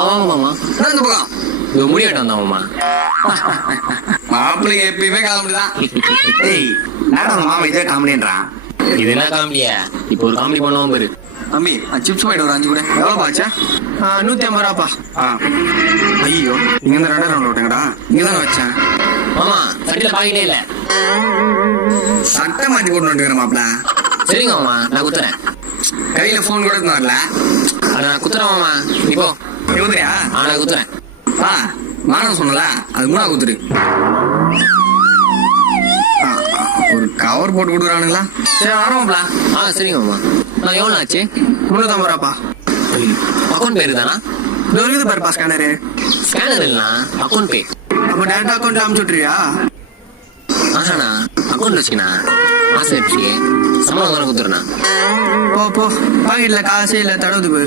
ஆமாங்க மாமா. இந்த பக்கம் இதோ முடியாட்டம் வந்தான் மாமா. மாப்பிள்ளைக்கு எப்பயுமே காமெடிதான். ஏய் நாடா மாமா இதே காமெடின்றான். இது என்ன காமெடியா? இப்போ ஒரு காமெடி பண்ணுவோம் பாரு. தம்பி சிப்ஸ் பாயிட்டு ஒரு 5 கூட எவ்வளோ பாச்சா? 150 ரூபாப்பா. ஐயோ இங்க இருந்து 2 ரவுண்ட் விட்டேங்கடா. இங்கதானே வச்சேன் மாமா. சட்டில பாக்கிட்டே இல்ல. சட்டை மாட்டி போட்டு வந்துக்கிறேன் மாப்பிள்ள. சரிங்க மாமா, நான் குத்துறேன். கையில போன் கூட எடுத்து வரல. நான் குத்துறேன் மாமா. நீ போ. குத்துறியா? நான் குத்துறேன். வானம் சொன்னல அது 3 குத்துரு. ஒரு கவர் போட்டு கொடுக்குறானுங்களா? சரி ஆரம்பம்ல. சரிங்க மாமா. நான் எவ்வளோ ஆச்சு? 350 ரூபாப்பா. அக்கௌண்ட் பேரு தானா? இது இருக்குது பாருப்பா ஸ்கேனரு. ஸ்கேனர் இல்லைண்ணா, அக்கௌண்ட் பே. அப்போ டேரக்ட் அக்கௌண்ட் அனுப்பிச்சு விட்டுறியா? ஆஹாண்ணா, அக்கௌண்ட் வச்சுக்கண்ணா. ஆசை இருந்துச்சு, சம்பளம் தானே குத்துறேண்ணா. போ பாக்கெட்ல காசே இல்லை, தடவுது போயிரு.